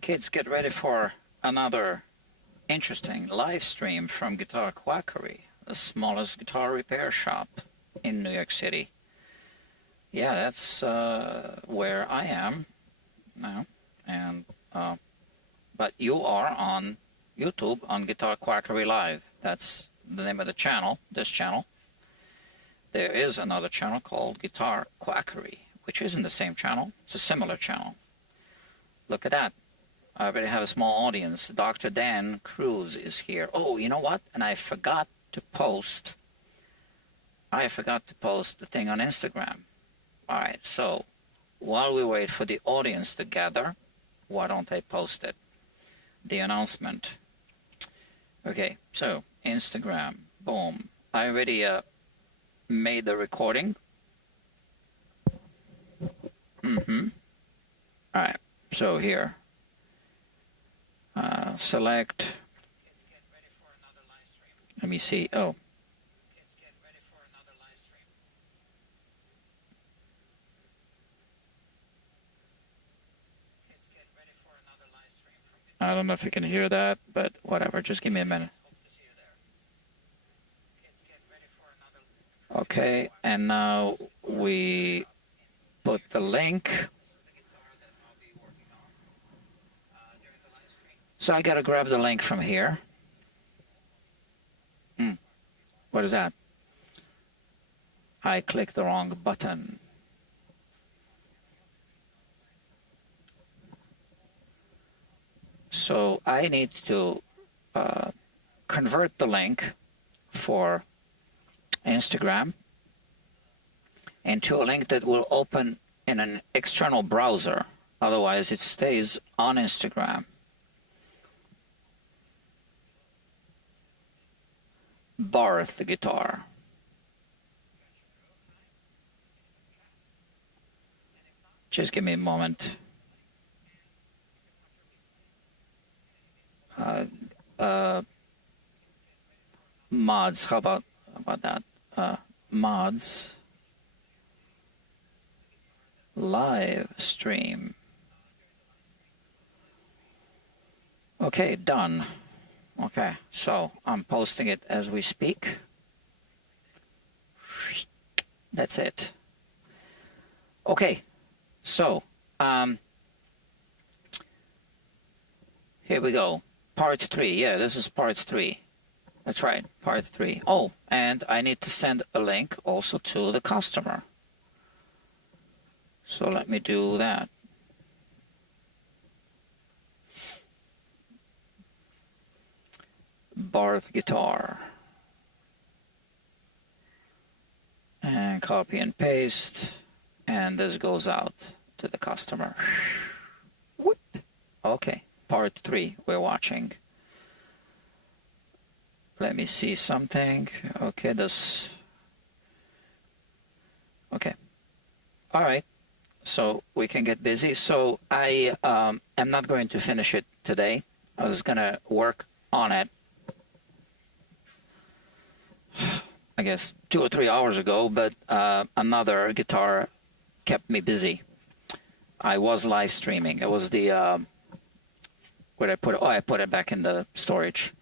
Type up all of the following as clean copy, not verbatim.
Kids, get ready for another interesting live stream from Guitar Quackery, the smallest guitar repair shop in New York City. Yeah, that's where I am now, and but you are on YouTube on Guitar Quackery Live. That's the name of the channel, this channel. There is another channel called Guitar Quackery, which isn't the same channel. It's a similar channel. Look at that. I already have a small audience. Dr. Dan Cruz is here. Oh, you know what? And I forgot to post the thing on Instagram. All right, so while we wait for the audience to gather, why don't I post it? The announcement. Okay, so Instagram, boom. I already made the recording. All right, so here. Select. Let me see. Oh. I don't know if you can hear that, but whatever. Just give me a minute. Okay, and now we put the link. So I gotta grab the link from here. What is that? I clicked the wrong button. So I need to convert the link for Instagram into a link that will open in an external browser. Otherwise, it stays on Instagram. Barth, the guitar. Just give me a moment. Mods, how about that? Mods. Live stream. Okay, done. Okay, so I'm posting it as we speak. That's it. Okay, so here we go. Part 3. Yeah, this is part 3. That's right, part 3. Oh, and I need to send a link also to the customer. So let me do that. Barth guitar. And copy and paste. And this goes out to the customer. Whoop. Okay, part 3 we're watching. Let me see something. Okay, this. Okay. All right. So we can get busy. So I am not going to finish it today. I was going to work on it, I guess 2 or 3 hours ago, but another guitar kept me busy. I was live streaming. It was the where I put it? Oh, I put it back in the storage.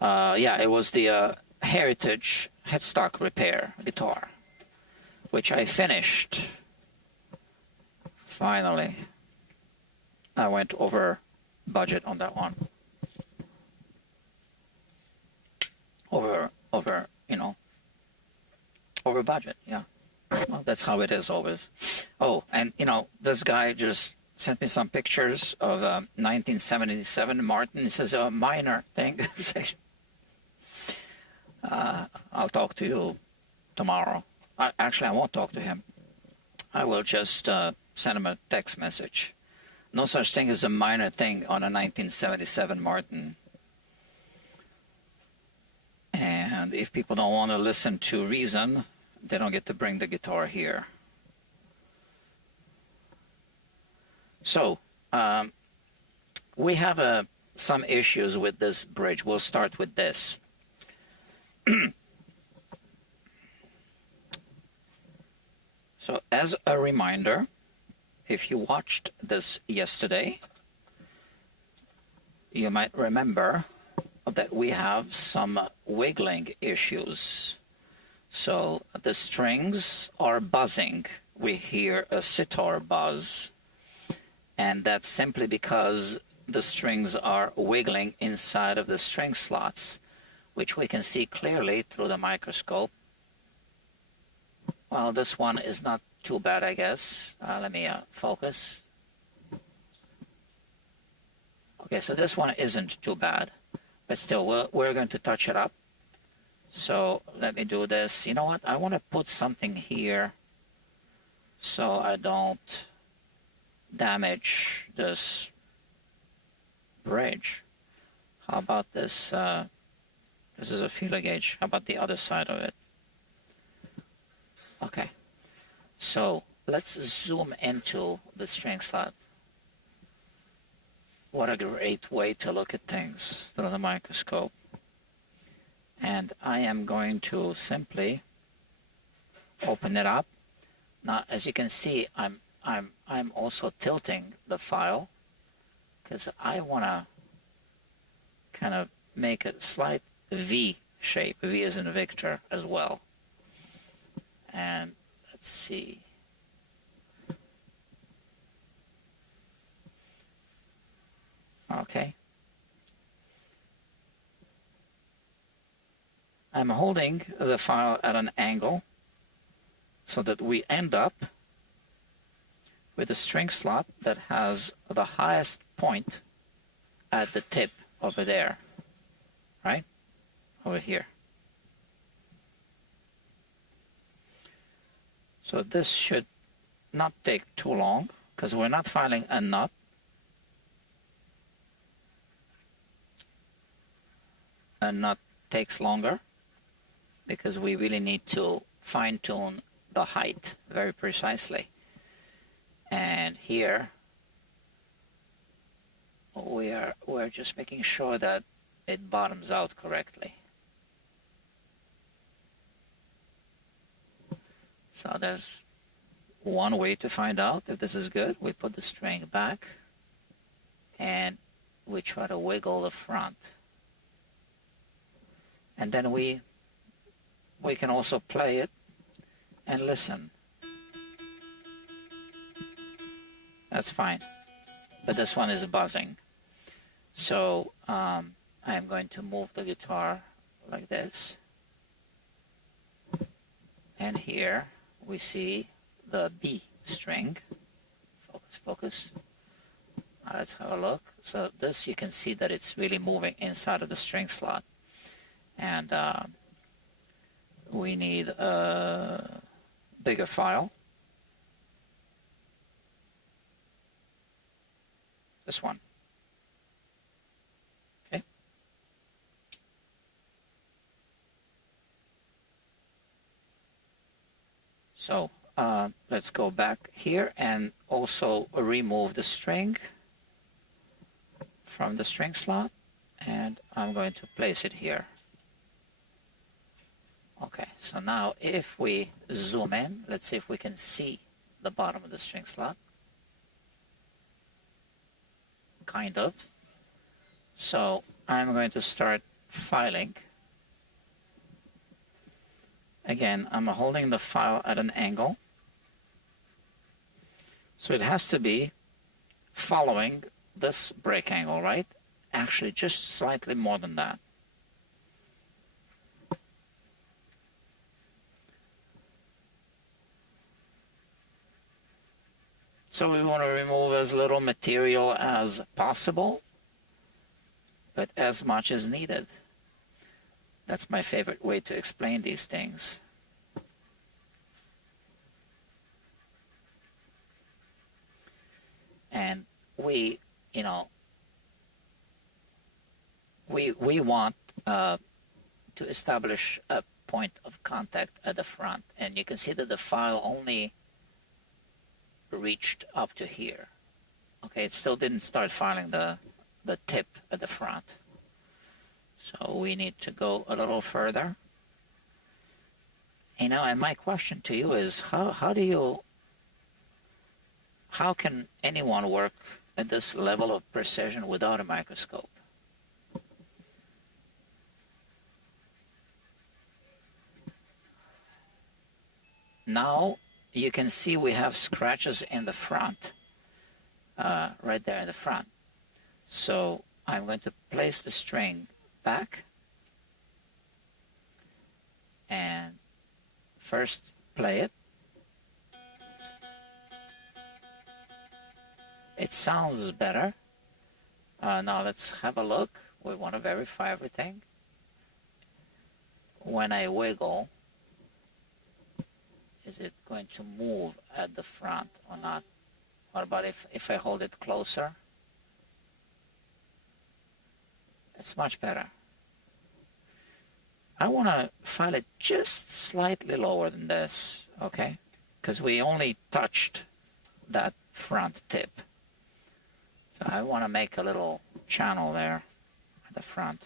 Yeah, it was the Heritage headstock repair guitar, which I finished. Finally, I went over budget on that one. Over, you know, over budget, yeah. Well, that's how it is always. Oh, and, you know, this guy just sent me some pictures of 1977 Martin. He says, a minor thing. I'll talk to you tomorrow. Actually, I won't talk to him. I will just send him a text message. No such thing as a minor thing on a 1977 Martin. And if people don't want to listen to reason, they don't get to bring the guitar here. So, we have some issues with this bridge. We'll start with this. So, as a reminder, if you watched this yesterday, you might remember that we have some wiggling issues. So the strings are buzzing. We hear a sitar buzz, and that's simply because the strings are wiggling inside of the string slots, which we can see clearly through the microscope. Well, this one is not too bad, I guess. Let me focus. Okay, so this one isn't too bad, but still, we're going to touch it up. So let me do this. You know what? I want to put something here so I don't damage this bridge. How about this? This is a feeler gauge. How about the other side of it? Okay. So let's zoom into the string slot. What a great way to look at things through the microscope. And I am going to simply open it up. Now, as you can see, I'm also tilting the file because I want to kind of make a slight V shape. V as in Victor as well. And let's see. Okay. I'm holding the file at an angle so that we end up with a string slot that has the highest point at the tip over there, right? Over here. So this should not take too long because we're not filing a knot. A knot takes longer because we really need to fine-tune the height very precisely. And here we're just making sure that it bottoms out correctly. So there's one way to find out if this is good. We put the string back and we try to wiggle the front. And then we can also play it and listen. That's fine. But this one is buzzing. So I'm going to move the guitar like this. And here we see the B string. Focus, focus. Let's have a look. So this, you can see that it's really moving inside of the string slot. And we need a bigger file. This one. Okay. So let's go back here and also remove the string from the string slot, and I'm going to place it here. Okay, so now if we zoom in, let's see if we can see the bottom of the string slot. Kind of. So I'm going to start filing. Again, I'm holding the file at an angle. So it has to be following this break angle, right? Actually, just slightly more than that. So we want to remove as little material as possible, but as much as needed. That's my favorite way to explain these things. And we want to establish a point of contact at the front, and you can see that the file only reached up to here. Okay, it still didn't start filing the tip at the front. So we need to go a little further. And my question to you is, how can anyone work at this level of precision without a microscope? now you can see we have scratches in the front, right there in the front. So I'm going to place the string back and first play it. It sounds better. Now let's have a look. We want to verify everything. When I wiggle, is it going to move at the front or not? What about if I hold it closer? It's much better. I want to file it just slightly lower than this, okay? Because we only touched that front tip. So I want to make a little channel there at the front.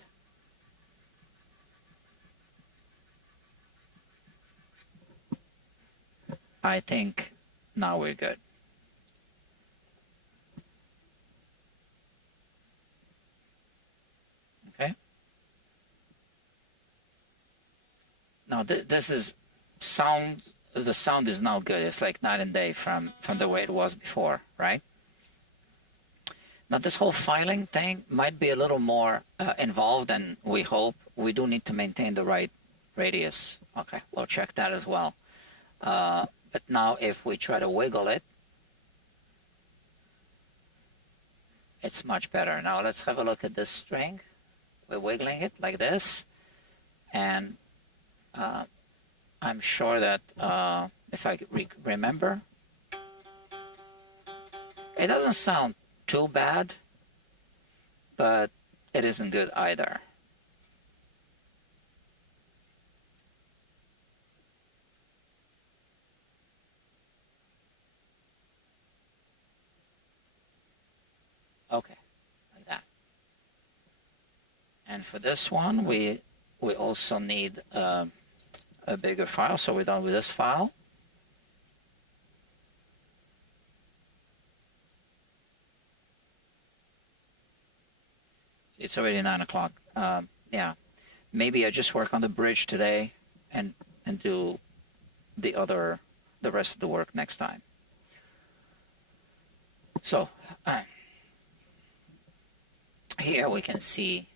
I think now we're good. Okay. Now this is sound. The sound is now good. It's like night and day from the way it was before, right? Now this whole filing thing might be a little more involved than we hope. We do need to maintain the right radius. Okay, we'll check that as well. But now if we try to wiggle it, it's much better. Now let's have a look at this string. We're wiggling it like this, and I'm sure that if I remember, it doesn't sound too bad, but it isn't good either. Okay, like that. And for this one, we also need a bigger file, so we're done with this file. It's already 9 o'clock. Yeah, maybe I just work on the bridge today and do the rest of the work next time. So here we can see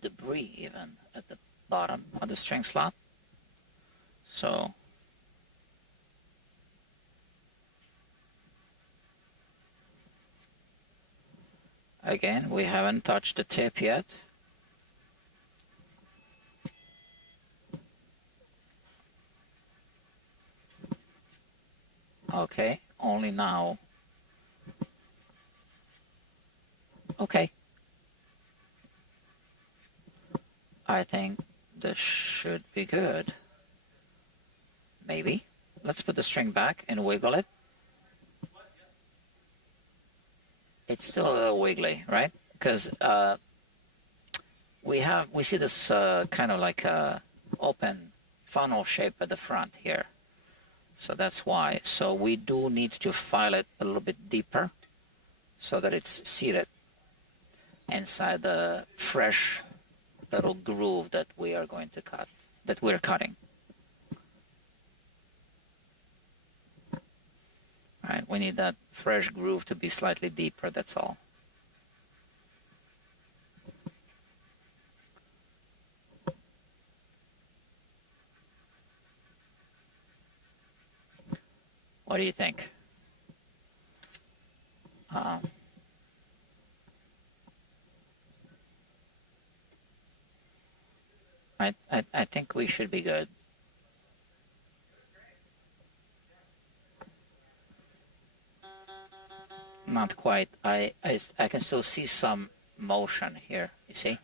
debris even at the bottom of the string slot. So again, we haven't touched the tip yet. Okay, only now. Okay. I think this should be good. Maybe. Let's put the string back and wiggle it. It's still a little wiggly, right? Because we see this kind of like a open funnel shape at the front here. So that's why. So we do need to file it a little bit deeper so that it's seated inside the fresh little groove that we are going to cut, that we're cutting. All right, we need that fresh groove to be slightly deeper, that's all. What do you think? I think we should be good. Not quite. I can still see some motion here, you see?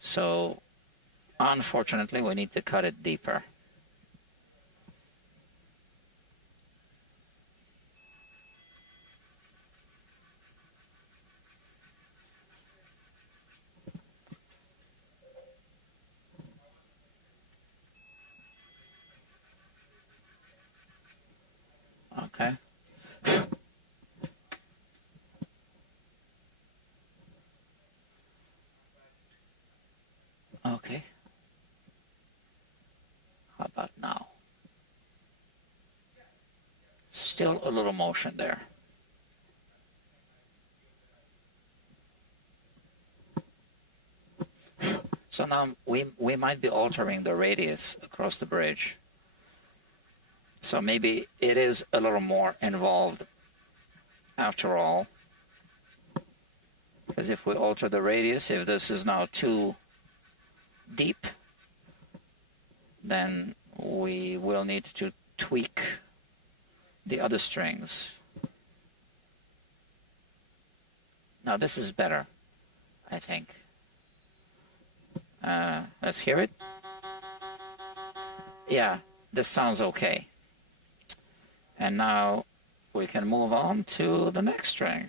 So, unfortunately, we need to cut it deeper. Okay. Okay. How about now? still a little motion there. So now we might be altering the radius across the bridge. So maybe it is a little more involved after all. Because if we alter the radius, if this is now too deep, then we will need to tweak the other strings. Now this is better, I think. Let's hear it. Yeah, this sounds okay. And now we can move on to the next string.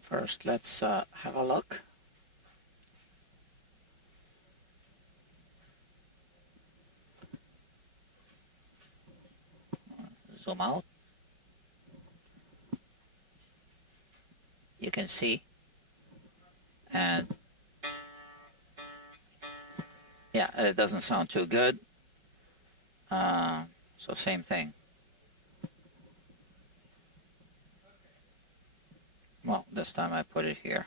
First, let's have a look. Zoom out. You can see. And yeah, it doesn't sound too good. So same thing. Well, this time I put it here.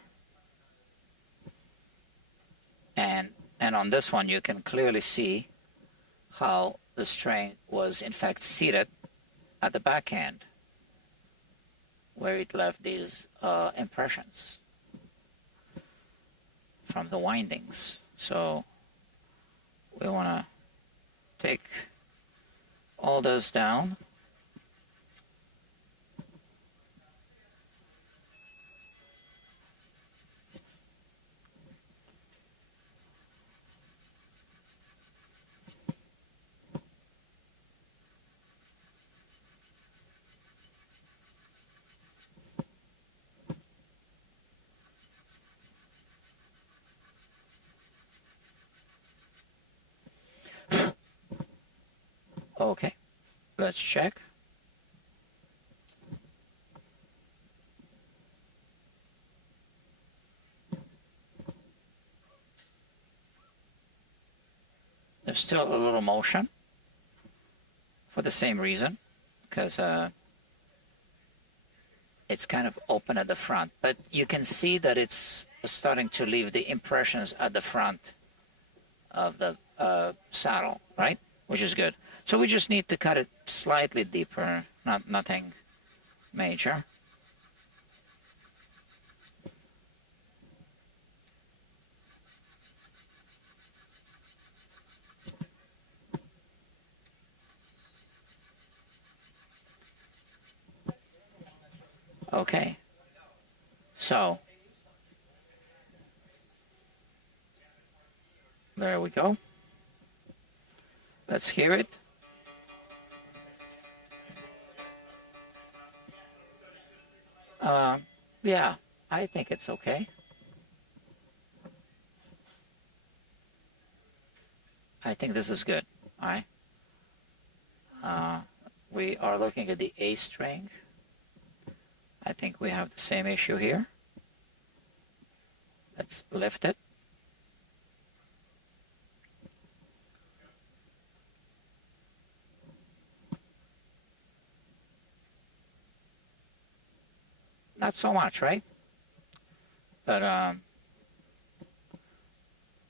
And on this one you can clearly see how the string was in fact seated at the back end, where it left these impressions from the windings. So we want to take all those down. Okay, let's check. There's still a little motion for the same reason, because it's kind of open at the front, but you can see that it's starting to leave the impressions at the front of the saddle, right? Which is good. So we just need to cut it slightly deeper, nothing major. Okay, so there we go. Let's hear it. Yeah, I think it's okay. I think this is good. All right. We are looking at the A string. I think we have the same issue here. Let's lift it. Not so much, right? But I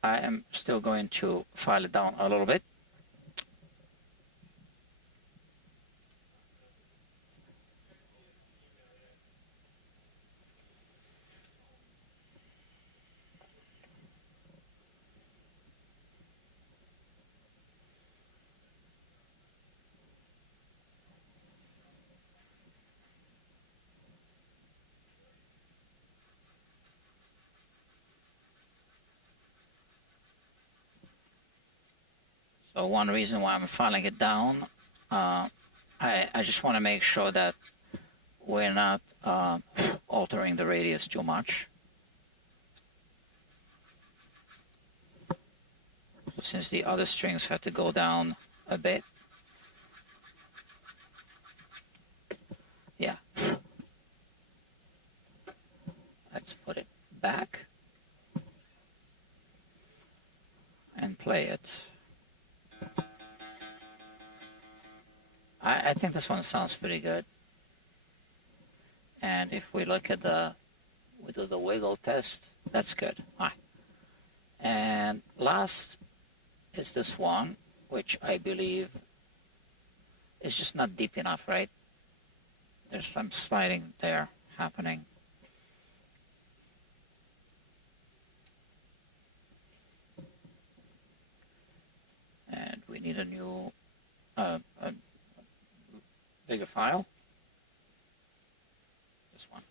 am still going to file it down a little bit. So one reason why I'm filing it down, I just want to make sure that we're not altering the radius too much. So since the other strings had to go down a bit, yeah. Let's put it back. play it. I think this one sounds pretty good. And if we look at we do the wiggle test, that's good. All right. And last is this one, which I believe is just not deep enough, right? There's some sliding there happening. And we need a new, a bigger file. This one.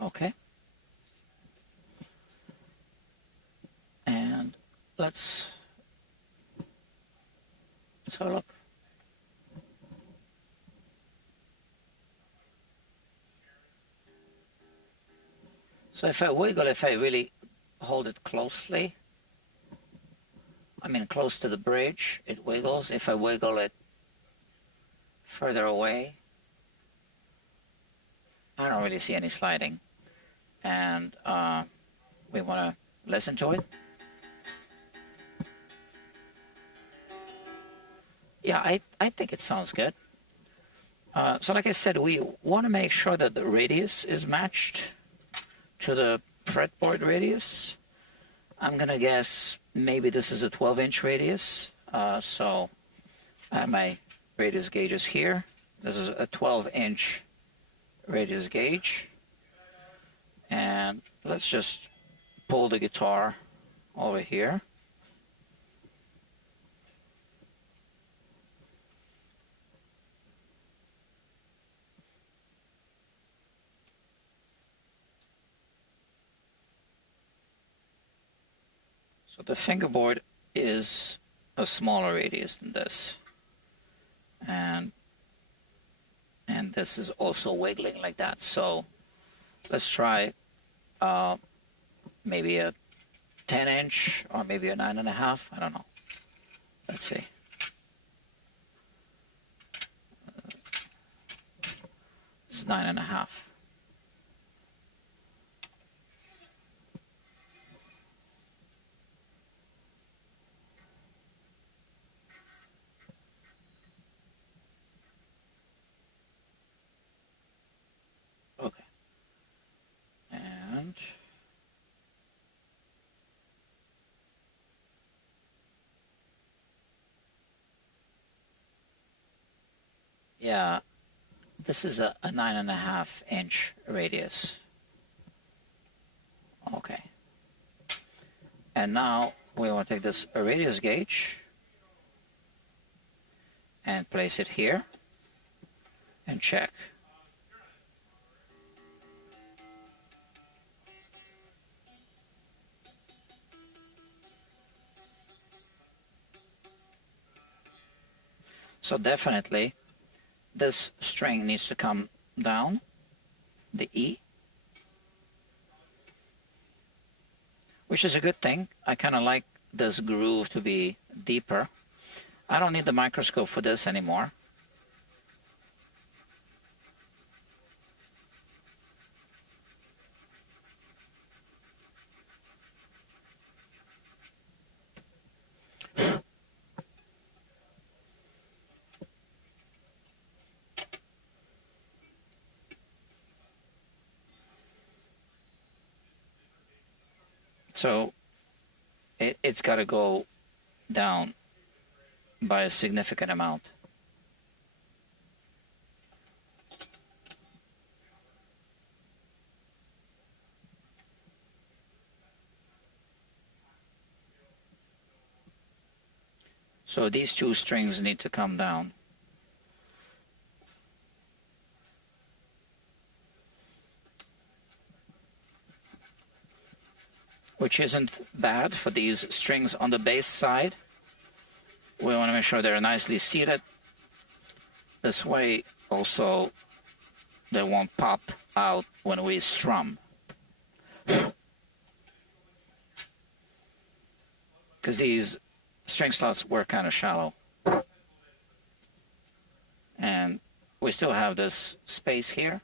Okay. And let's have a look. So if I wiggle, if I really hold it closely, I mean close to the bridge, it wiggles. If I wiggle it further away, I don't really see any sliding. And we want to listen to it. Yeah, I think it sounds good. So like I said, we want to make sure that the radius is matched to the fretboard radius. I'm going to guess maybe this is a 12-inch radius. So I have my radius gauges here. This is a 12-inch radius gauge. And let's just pull the guitar over here. So the fingerboard is a smaller radius than this. And this is also wiggling like that. So let's try maybe a 10-inch or maybe a 9.5. I don't know. Let's see. It's 9.5. Okay. And yeah, this is a 9.5-inch radius. Okay. And now we want to take this radius gauge and place it here and check. So definitely this string needs to come down, the E, which is a good thing. I kind of like this groove to be deeper. I don't need the microscope for this anymore. So it's got to go down by a significant amount. So these two strings need to come down. which isn't bad for these strings on the bass side. We want to make sure they're nicely seated. This way also they won't pop out when we strum. Because these string slots were kind of shallow. And we still have this space here.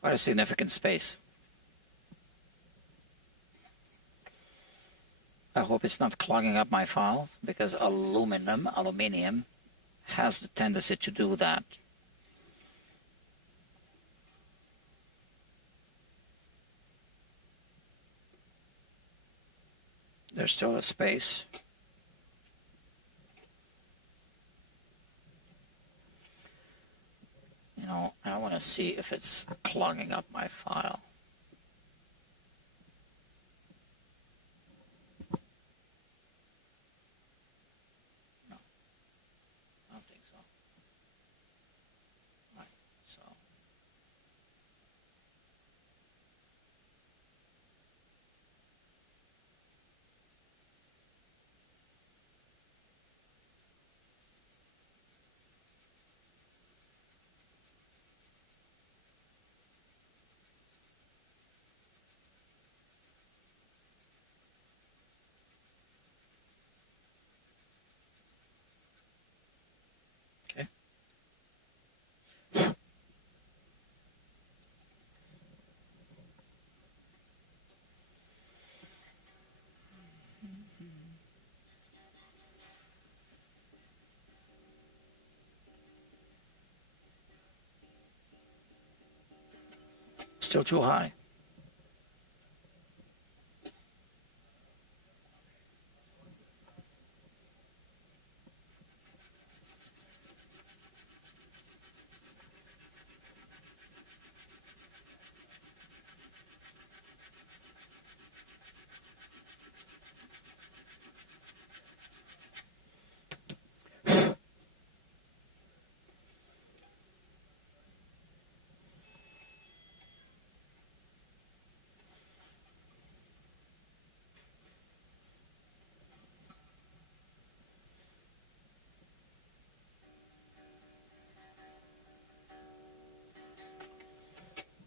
Quite a significant space. I hope it's not clogging up my file, because aluminium has the tendency to do that. There's still a space. You know, I want to see if it's clogging up my file. No, I don't think so. Right, so. Okay. Still too high.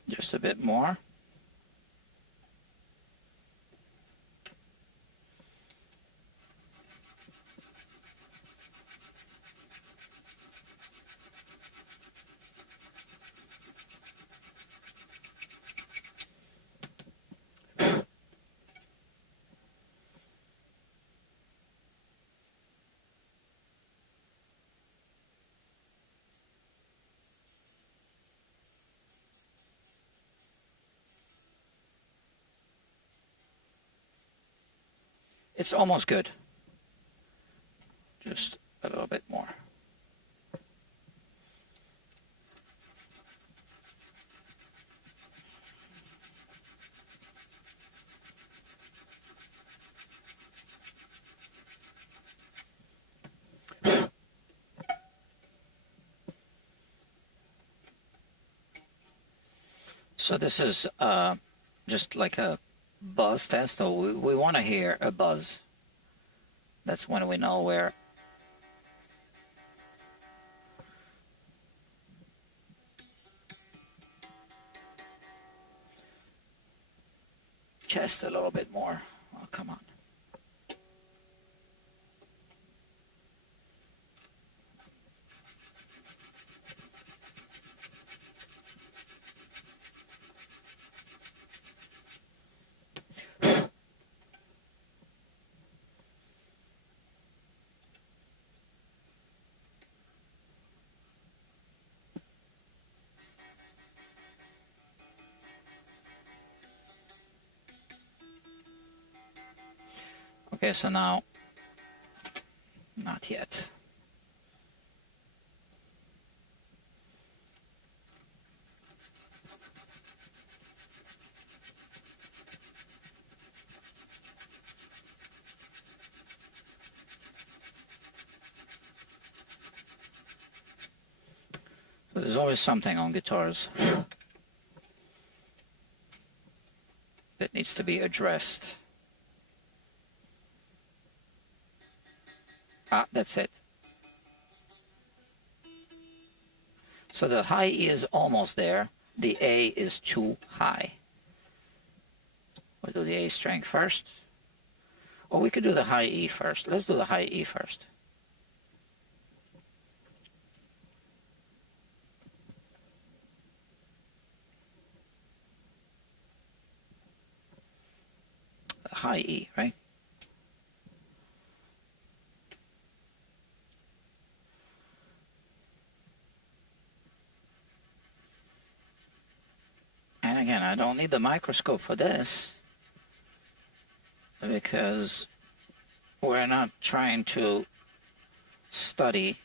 Just a bit more. It's almost good. Just a little bit more. So this is just like a buzz test. So we want to hear a buzz. That's when we know where. Just a little bit more. Oh, come on. Okay, so now, not yet. There's always something on guitars that needs to be addressed. Ah, that's it. So the high E is almost there. The A is too high. We'll do the A string first. Or we could do the high E first. Let's do the high E first. The high E, right? And again, I don't need the microscope for this, because we're not trying to study.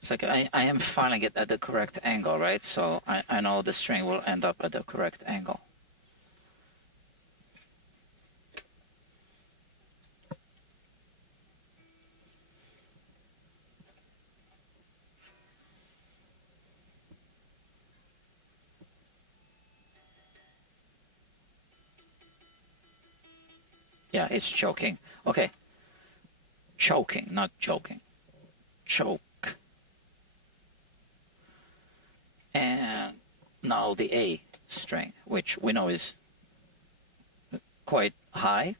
It's like I am finding it at the correct angle, right? So I know the string will end up at the correct angle. Yeah, it's choking. Okay. Choking, not joking. Choke. And now the A string, which we know is quite high.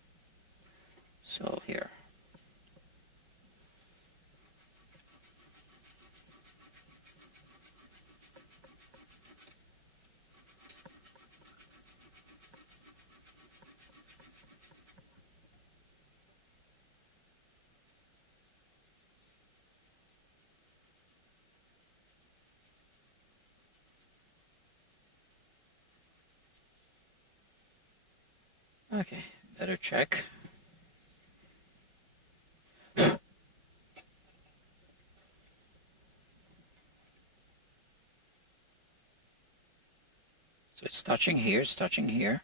So here. Okay, better check. So it's touching here, it's touching here.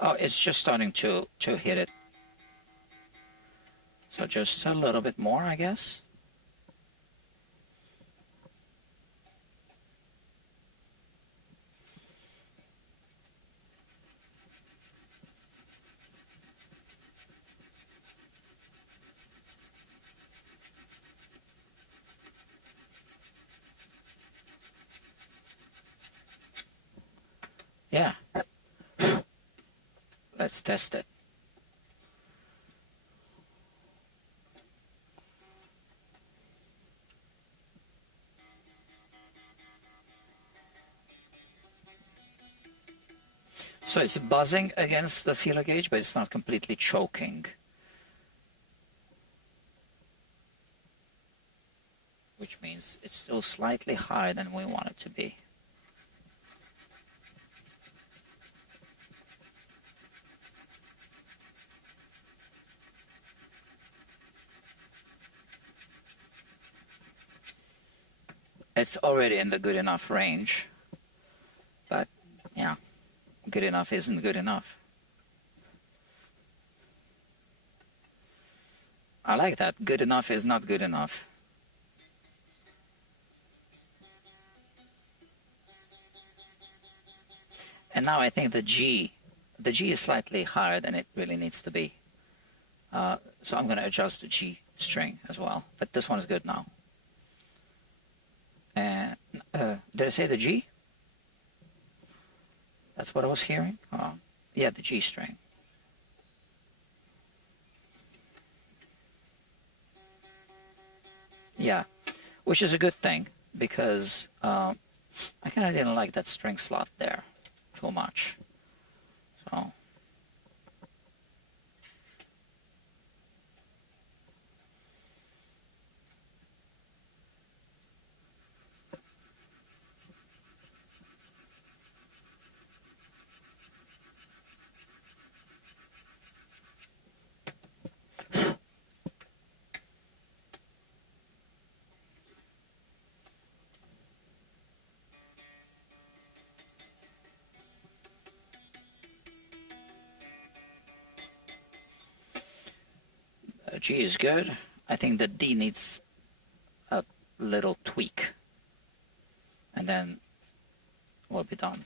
Oh, it's just starting to hit it. So just a little bit more, I guess. Yeah. Let's test it. So it's buzzing against the feeler gauge, but it's not completely choking. Which means it's still slightly higher than we want it to be. It's already in the good enough range, but yeah, good enough isn't good enough. I like that. Good enough is not good enough. And now I think the G is slightly higher than it really needs to be. So I'm going to adjust the G string as well, but this one is good now. And did I say the G? That's what I was hearing? Yeah, the G string. Yeah, which is a good thing, because I kind of didn't like that string slot there too much. So G is good. I think the D needs a little tweak, and then we'll be done.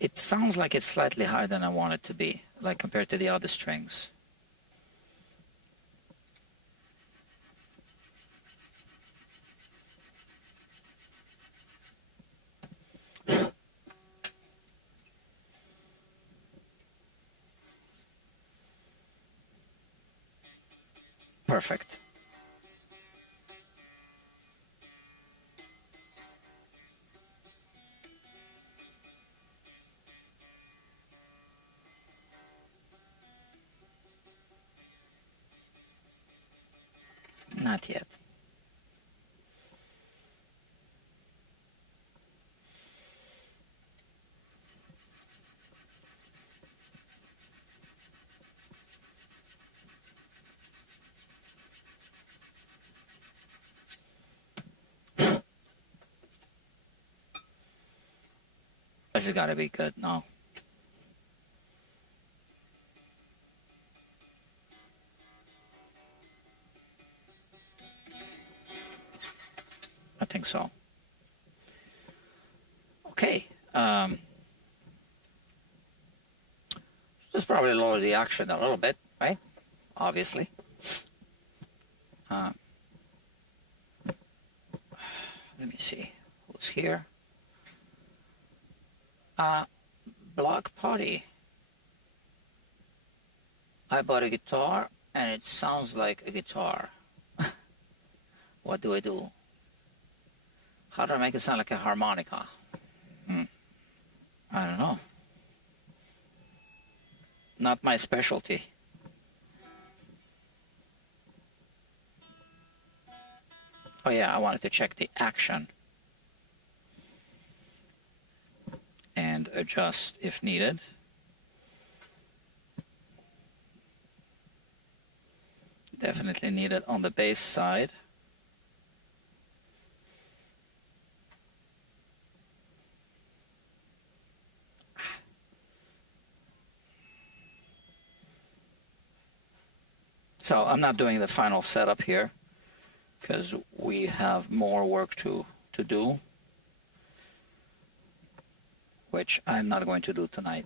It sounds like it's slightly higher than I want it to be, like compared to the other strings. Perfect. Not yet. This has got to be good now. I think so. Okay. Let's probably lower the action a little bit, right? Obviously. Let me see who's here. Block Party. I bought a guitar and it sounds like a guitar. What do I do? How do I make it sound like a harmonica? I don't know. Not my specialty. Oh yeah, I wanted to check the action and adjust if needed. Definitely needed on the bass side. So I'm not doing the final setup here because we have more work to do, which I'm not going to do tonight.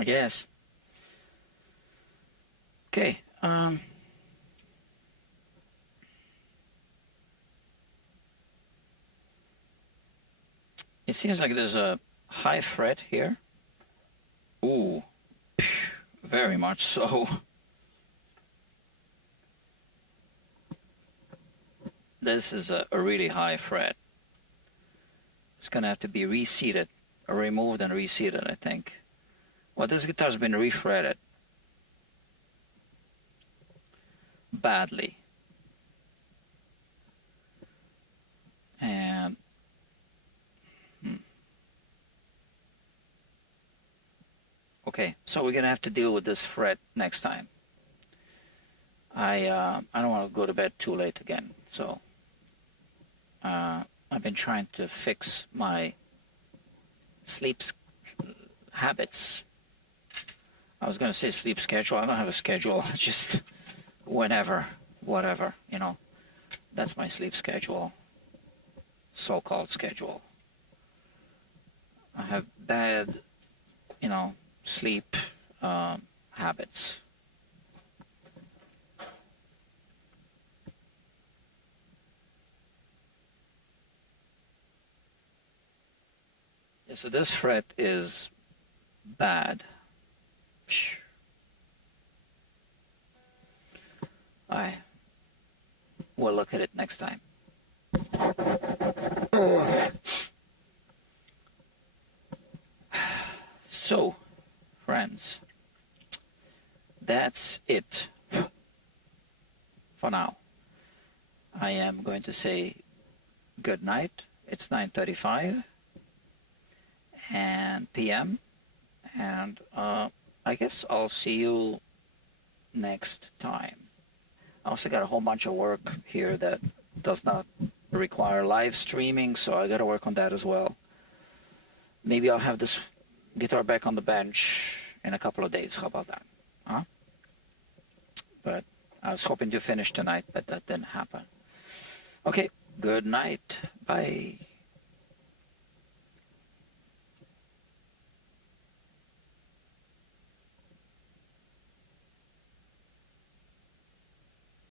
I guess. Okay. It seems like there's a high fret here. Ooh, very much so. This is a really high fret. It's gonna have to be reseated, or removed and reseated, I think. Well, this guitar's been refretted badly. And okay, so we're gonna have to deal with this fret next time. I don't want to go to bed too late again, so I've been trying to fix my sleep habits. I was going to say sleep schedule. I don't have a schedule. Just whenever, whatever, you know. That's my sleep schedule, so-called schedule. I have bad, you know, sleep habits. Yeah, so this fret is bad. We'll look at it next time. So, friends, that's it for now. I am going to say good night. It's 9:35 and p.m. and I guess I'll see you next time. I also got a whole bunch of work here that does not require live streaming, so I got to work on that as well. Maybe I'll have this guitar back on the bench in a couple of days. How about that? Huh? But I was hoping to finish tonight, but that didn't happen. Okay, good night. Bye.